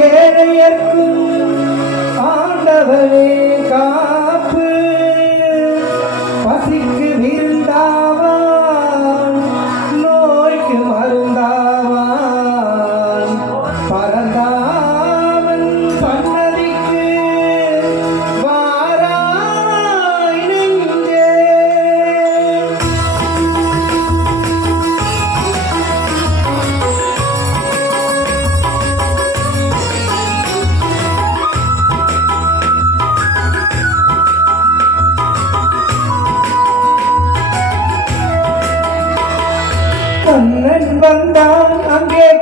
ஏழையர்க்கும் ஆண்டவரே கா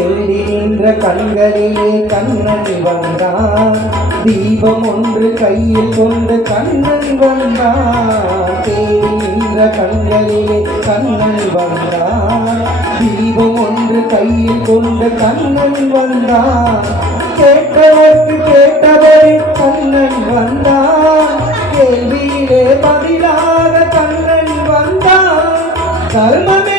தேடி நின்ற கண்களிலே கண்ணன் வந்தான் தீபம் ஒன்று கையில் கொண்டு கண்ணன் வந்தான் தேடி நின்ற கண்களிலே கண்ணன் வந்தான் தீபம் ஒன்று கையில் கொண்டு கண்ணன் வந்தான் கேட்டவர்க்கு கேட்டவரை கண்ணன் வந்தான் கேள்வியிலே பதிலாக கண்ணன் வந்தான் தர்மம்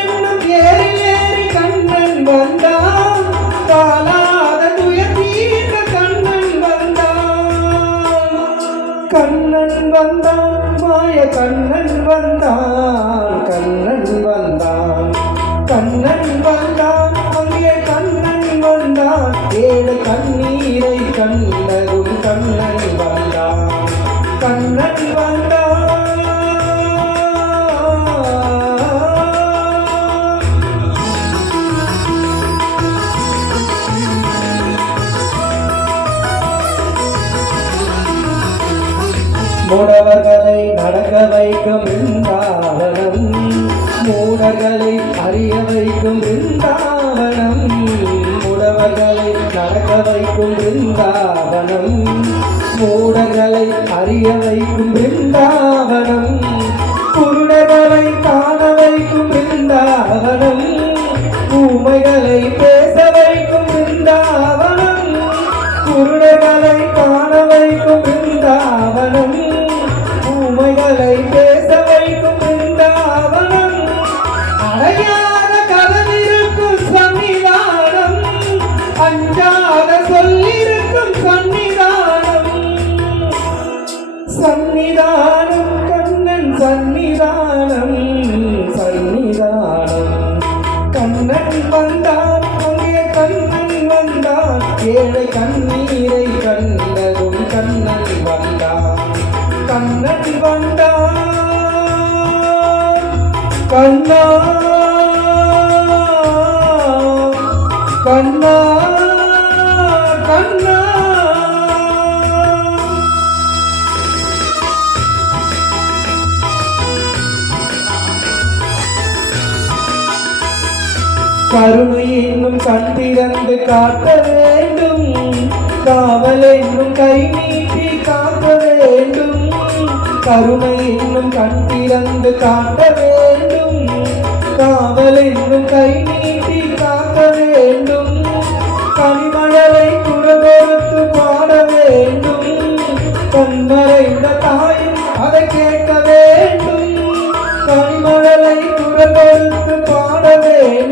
வந்தான் மாய கண்ணன் வந்தான் கண்ணன் வந்தான் கண்ணன் வந்தான் அங்கே கண்ணன் வந்தான் ஏழு கண்ணீரை கண்ணரும் கண்ணன் மூடவர்களை நடக்க வைக்கும் பிருந்தாவனம் மூடர்களை அறிய வைக்கும் பிருந்தாவனம் மூடவர்களை நடக்க வைக்கும் பிருந்தாவனம் மூடர்களை அறிய வைக்கும் பிருந்தாவனம் குருடர்களை காண வைக்கும் பிருந்தாவனம் ஊமைகளை பேச வைக்கும் பிருந்தாவனம் சன்னிதானம் கண்ணன் சன்னிதானம் சன்னிதானம் கண்ணன் வந்தான் அங்கே கண்ணன் வந்தான் ஏழை கண்ணீரை கண்ணதும் கண்ணன் வந்தான் கண்ணன் வந்தான் கண்ணா கருணை என்னும் கண் திறந்து காட்ட வேண்டும். காவல் என்னும் கை நீட்டி காக்க வேண்டும். கருணை என்னும் கண் திறந்து காட்ட வேண்டும். காவல் என்னும் கை நீட்டி காக்க வேண்டும். கனிமழலை குரகொடுத்து பாட வேண்டும். கண்மறைந்த தாயும் அதை கேட்க வேண்டும். கண்மழலை குரல் பாட வேண்டும்.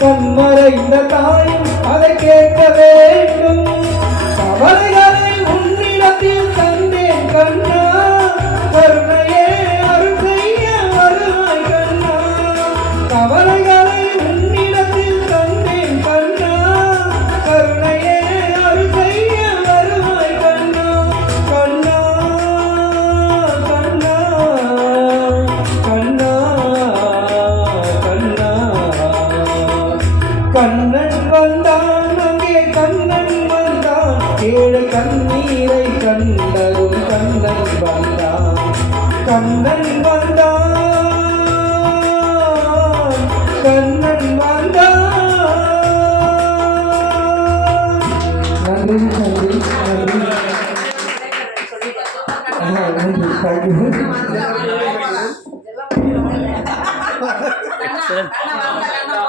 கண்மறைந்த தாயும் அதை கேட்க வேண்டும். கண்ணன் வந்தான் அங்கே கண்ணன் வந்தான். ஏழு கண்ணீரை கண்டதும் கண்ணன் வந்தான். கண்ணன் வந்தான் கண்ணன் வந்தான். நன்றி நன்றி நன்றி. தேங்க்யூ